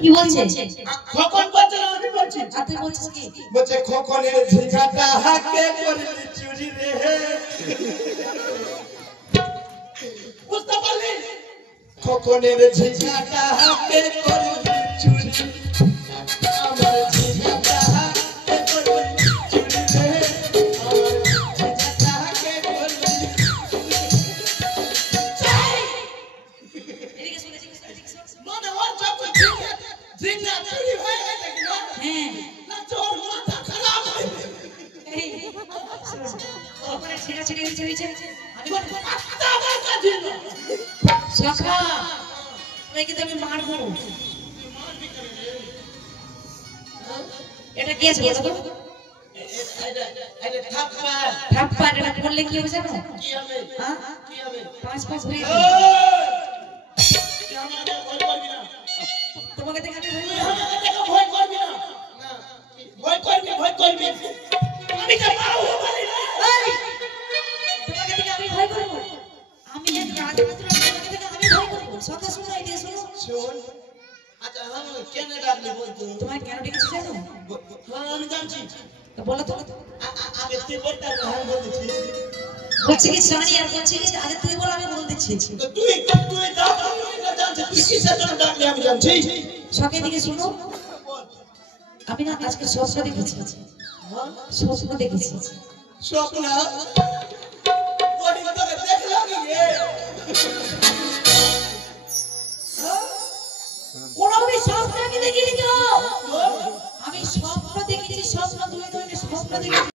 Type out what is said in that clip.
কি বলছে? খোকন বলছে না আমি বলছি। আর তুই বলছিস কি? বলছে খোকনের ঝিঙ্গাটা হাকে করলি চুরি রে। বুঝতে পারলি? খোকনের ঝিঙ্গাটা হাকে করলি চুরি, আমার ঝিঙ্গাটা হাকে করলি চুরি রে, আমার ঝিঙ্গাটা হাকে করলি চুরি। এদিকে শুনে শুনে মনে ওর সব ঝিঙ্গা চুরি হয়ে গেছে কি না? হ্যাঁ না তোর মাথা খারাপ হয়েছে। এই ওপরে ছেড়ে ছেড়ে হয়েছে আমি বল আত্মা বাঁচা ছিল। সখা ওই কিন্তু আমি মারবো। এটা কি আছে বলো তো? এটা থাপ্পা। থাপ্পা এটা করলে কি হবে জানো? কি হবে? হ্যাঁ কি হবে? 5 হয়ে ওই! তুই আমাকে ভয় করবি না। তোমাকে দেখে আমি ভয় তুই করি। আমাকে দেখে ভয় করবি না। না, ভয় করবি, ভয় করবি। আমি তো মারবো বলি না। এই তোমাকে দেখে আমি ভয় করব? আমি এক রাজপুত্র তোমাকে দেখে আমি ভয় করব? সখা শুনো এদিকে শোনো। শোন, আচ্ছা কেন ডাকলি বলতো? তোমায় কেন ডেকেছি জানো? হ্যাঁ আমি জানছি। তো বলো তো। আগে তুই বলতে হ্যাঁ বলেছি। বলছি কি জানি আর বলছি কি আগে তুই বল আমি বল দিচ্ছি। তো তুই দাও আমি না জানছি তুই কিসের জন্য ডাকলি আমি জানছি। সখা এদিকে শোনো। আমি না আজকে স্বপ্ন দেখেছি। হ্যাঁ স্বপ্ন দেখেছি। স্বপ্ন ওই তোকে দেখলাম রে। কোনোভাবে স্বপ্ন আমি দেখিনি তো। আমি স্বপ্ন দেখেছি, স্বপ্ন দুই ধরনের স্বপ্ন দেখেছি।